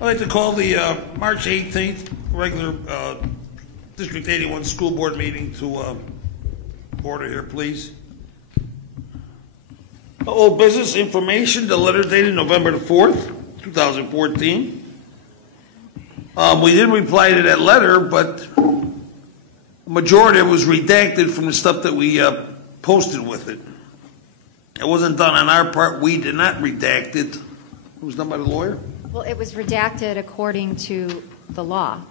I'd like to call the March 18th regular District 81 School Board meeting to order here, please. Old business information, the letter dated November the 4th, 2014. We did reply to that letter, but the majority of it was redacted from the stuff that we posted with it. It wasn't done on our part. We did not redact it. It was done by the lawyer? Well, it was redacted according to the law.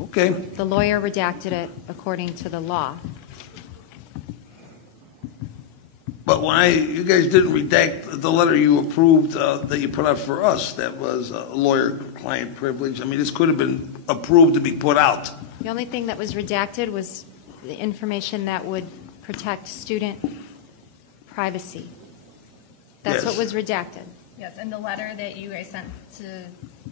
Okay. The lawyer redacted it according to the law. But when you guys didn't redact the letter you approved that you put out for us, that was lawyer-client privilege. I mean, this could have been approved to be put out. The only thing that was redacted was the information that would protect student privacy. That's Yes. what was redacted. Yes, and the letter that you guys sent to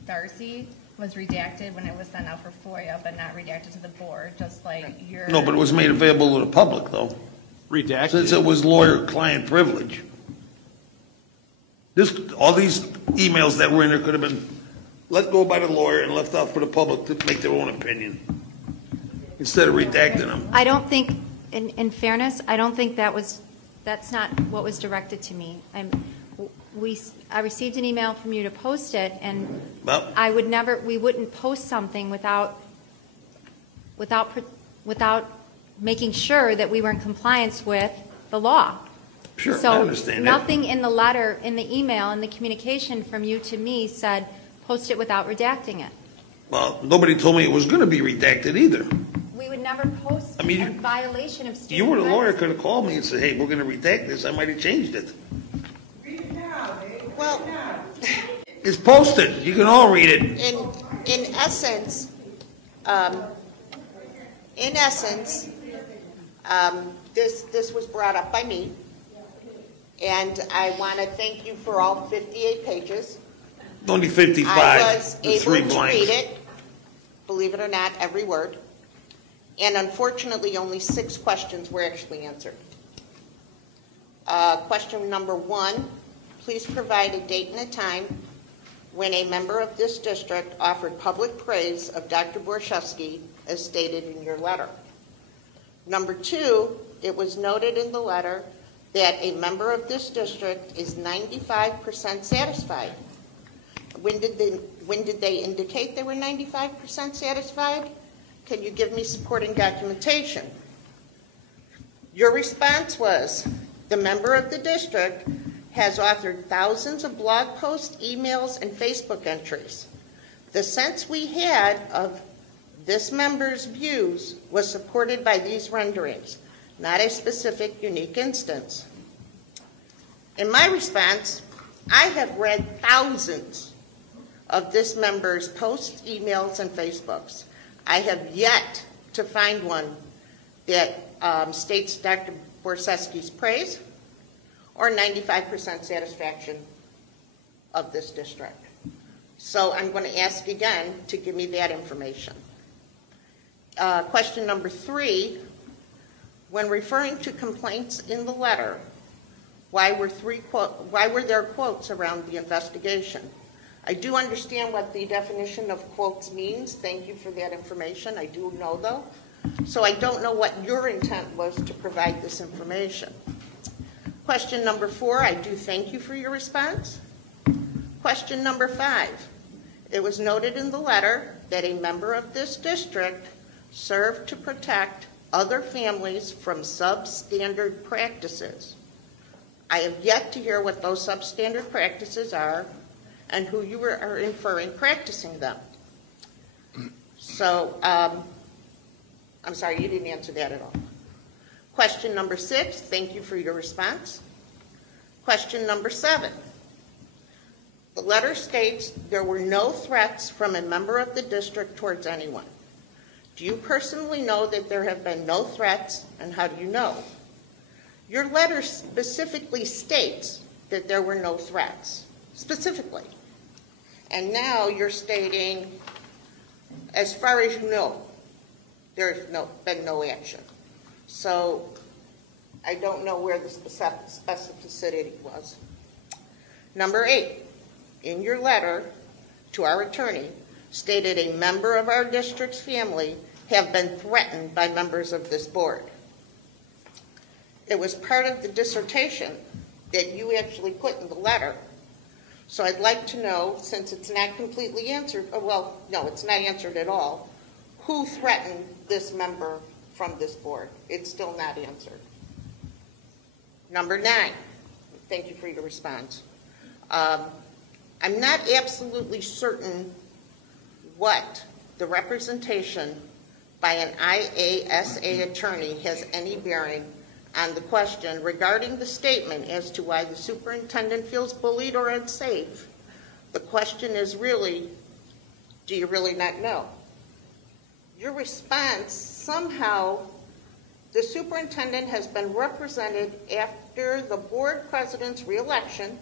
Darcy was redacted when it was sent out for FOIA, but not redacted to the board, just like your... No, but it was made available to the public, though. Redacted. Since it was lawyer-client privilege. All these emails that were in there could have been let go by the lawyer and left out for the public to make their own opinion, instead of redacting them. I don't think, in fairness, I don't think that's not what was directed to me. I received an email from you to post it, and Well, we wouldn't post something without making sure that we were in compliance with the law. sure, I So understand that. nothing in the letter, in the email, in the communication from you to me said, post it without redacting it. Well, nobody told me it was going to be redacted either. We would never post I mean, in violation of student You were the lawyer, rights. could have called me and said, hey, we're going to redact this. I might have changed it. Well, It's posted. You can all read it. in essence, this was brought up by me, and I want to thank you for all 58 pages. Only 55. I was with 3 able to blanks. read it, believe it or not, every word, and unfortunately, only 6 questions were actually answered. Question number 1, please provide a date and a time when a member of this district offered public praise of Dr. Borshevsky as stated in your letter. Number 2, it was noted in the letter that a member of this district is 95% satisfied. When did they indicate they were 95% satisfied? Can you give me supporting documentation? Your response was, the member of the district has authored thousands of blog posts, emails, and Facebook entries. The sense we had of this member's views was supported by these renderings, not a specific unique instance. In my response, I have read thousands of this member's posts, emails, and Facebooks. I have yet to find one that states Dr. Borshevsky's praise or 95% satisfaction of this district. So I'm going to ask again to give me that information. Question number 3, when referring to complaints in the letter, why were there quotes around the investigation? I do understand what the definition of quotes means. Thank you for that information. I do know, though. So I don't know what your intent was to provide this information. Question number 4, I do thank you for your response. Question number 5, it was noted in the letter that a member of this district served to protect other families from substandard practices. I have yet to hear what those substandard practices are and who you are inferring practicing them. So, I'm sorry, you didn't answer that at all. Question number 6, thank you for your response. Question number 7, the letter states there were no threats from a member of the district towards anyone. Do you personally know that there have been no threats, and how do you know? Your letter specifically states that there were no threats, specifically. And now you're stating, as far as you know, there's been no action. So I don't know where the specificity was. Number 8, in your letter, to our attorney stated a member of our district's family have been threatened by members of this board. It was part of the dissertation that you actually put in the letter. So I'd like to know, since it's not completely answered, well, no, it's not answered at all, who threatened this member from this board? It's still not answered. Number 9, thank you for your response. I'm not absolutely certain what the representation by an IASA attorney has any bearing on the question regarding the statement as to why the superintendent feels bullied or unsafe. The question is really, do you really not know? Your response, somehow the superintendent has been represented after the board president's reelection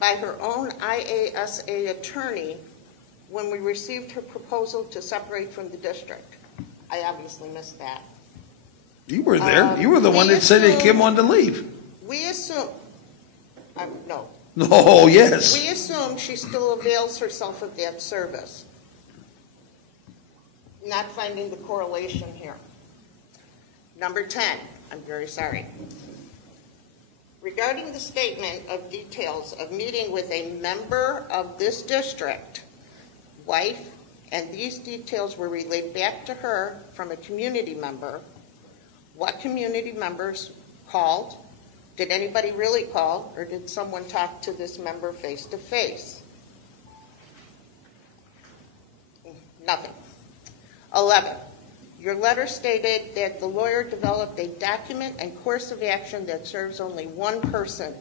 by her own IASA attorney when we received her proposal to separate from the district. I obviously missed that. You were there. You were the one that said that Kim wanted to leave. We assume, no. Oh, yes. We assume she still avails herself of that service. Not finding the correlation here. Number 10, I'm very sorry. Regarding the statement of details of meeting with a member of this district, wife, and these details were relayed back to her from a community member, what community members called? Did anybody really call, or did someone talk to this member face to face? Nothing. 11, your letter stated that the lawyer developed a document and course of action that serves only one person.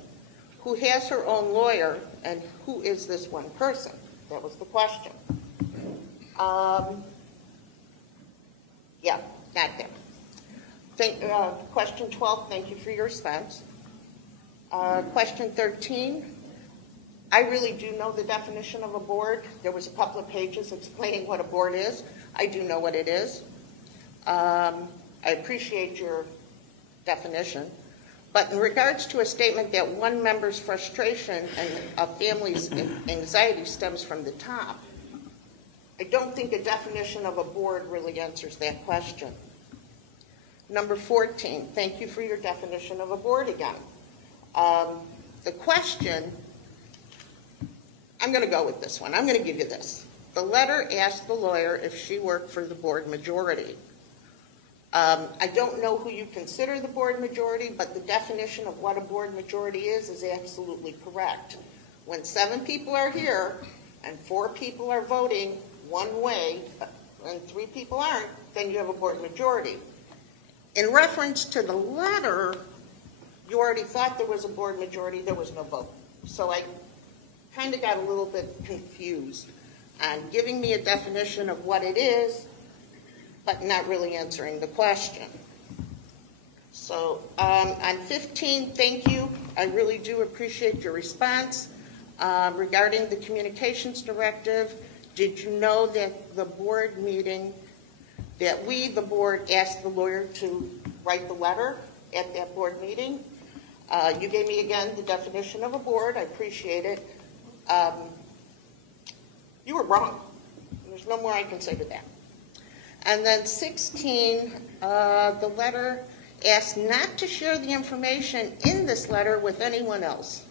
Who has her own lawyer, and who is this one person? That was the question. Yeah, not there. Question 12, thank you for your response. Question 13, I really do know the definition of a board. There was a couple of pages explaining what a board is. I do know what it is. I appreciate your definition. But in regards to a statement that one member's frustration and a family's anxiety stems from the top, I don't think a definition of a board really answers that question. Number 14, thank you for your definition of a board again. The question, I'm going to go with this one. I'm going to give you this. The letter asked the lawyer if she worked for the board majority. I don't know who you consider the board majority, but the definition of what a board majority is absolutely correct. When 7 people are here and 4 people are voting one way and 3 people aren't, then you have a board majority. In reference to the letter, you already thought there was a board majority, there was no vote. So I kind of got a little bit confused on giving me a definition of what it is, but not really answering the question. So on 15, thank you. I really do appreciate your response. Regarding the communications directive, did you know that the board meeting, that we, the board, asked the lawyer to write the letter at that board meeting? You gave me, again, the definition of a board. I appreciate it. You were wrong. There's no more I can say to that. And then 16, the letter asked not to share the information in this letter with anyone else.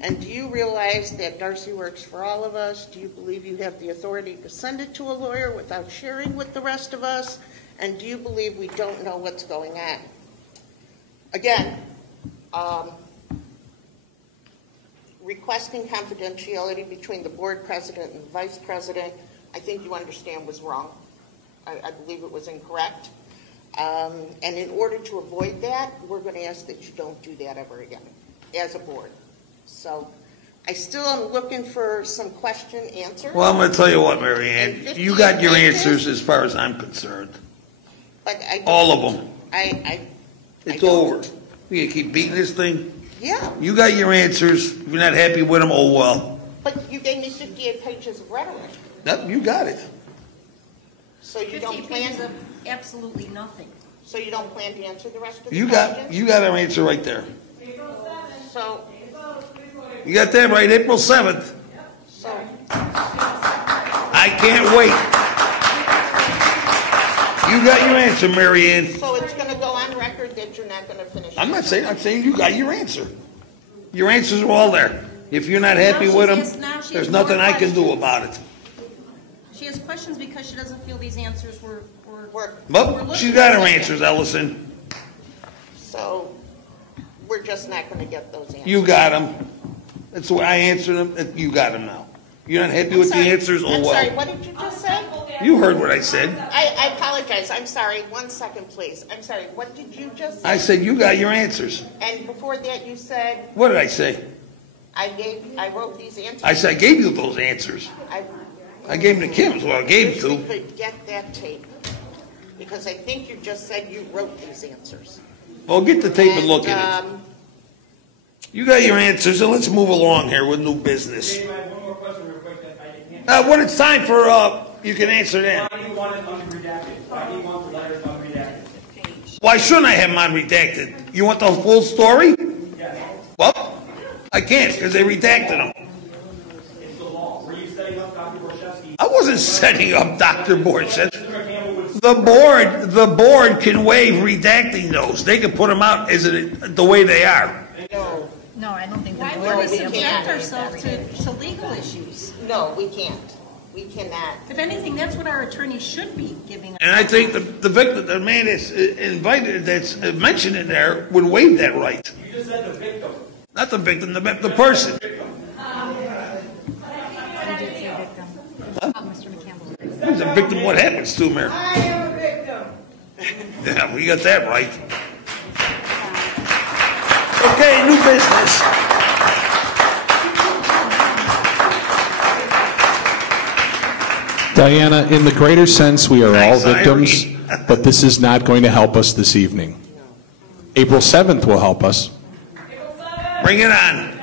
And do you realize that Darcy works for all of us? Do you believe you have the authority to send it to a lawyer without sharing with the rest of us? And do you believe we don't know what's going on? Again, requesting confidentiality between the board president and the vice president, I think you understand was wrong. I believe it was incorrect. And in order to avoid that, we're going to ask that you don't do that ever again as a board. So I still am looking for some question answers. Well, I'm going to tell you what, Mary Ann, you got your answers as far as I'm concerned. But all of them. It's don't. over. We keep beating this thing. Yeah. You got your answers. If you're not happy with them, oh well. But you gave me 58 pages of rhetoric. Nope, you got it. So you 50 don't pages plan. of absolutely nothing. So you don't plan to answer the rest of the You questions? got our answer right there. So You got that right, April 7th. So I can't wait. You got your answer, Mary Ann. So it's going to go on record that you're not going to finish. I'm saying you got your answer. Your answers are all there. If you're not happy with them, there's nothing I can do about it. She has questions because she doesn't feel these answers were But she's got her answers, Ellison. So we're just not going to get those answers. You got them. That's the way I answered them. You got them now. You're not happy with the answers? Oh, I'm sorry, well. what did you just say? You heard what I said. I apologize. I'm sorry. 1 second, please. I'm sorry. What did you just say? I said you got your answers. And before that, you said, What did I say? I wrote these answers. I said I gave you those answers. I gave them to Kim, so I gave wish them we to. could get that tape, because I think you just said you wrote these answers. Well, get the tape and look at it. You got your answers, and let's move along here with new business. Dave, I have one more question real quick that I didn't. When it's time for, you can answer that. Why do you want it unredacted? Why do you want the letters unredacted? Why shouldn't I have mine redacted? You want the full story? Yes. Well, I can't because they redacted them. It's the law. Were you setting up Dr. Borchowski? I wasn't setting up Dr. Borchowski. Mr. Campbell would The board can waive redacting those. They can put them out as the way they are. No, I don't think the Why board would would we be able to subject waive ourselves that to legal issues? No, we can't. We cannot. If anything, that's what our attorney should be giving us. And I think the victim, the man that's invited, that's mentioned in there, would waive that right. You just said the victim. Not the victim, the person. You did say victim. Mr. McCampbell. He's a victim. What happens to him here? I am a victim. Yeah, we got that right. Okay, new business. Diana, in the greater sense, we are all Thanks, victims, Irene. but this is not going to help us this evening. April 7th will help us. Bring it on.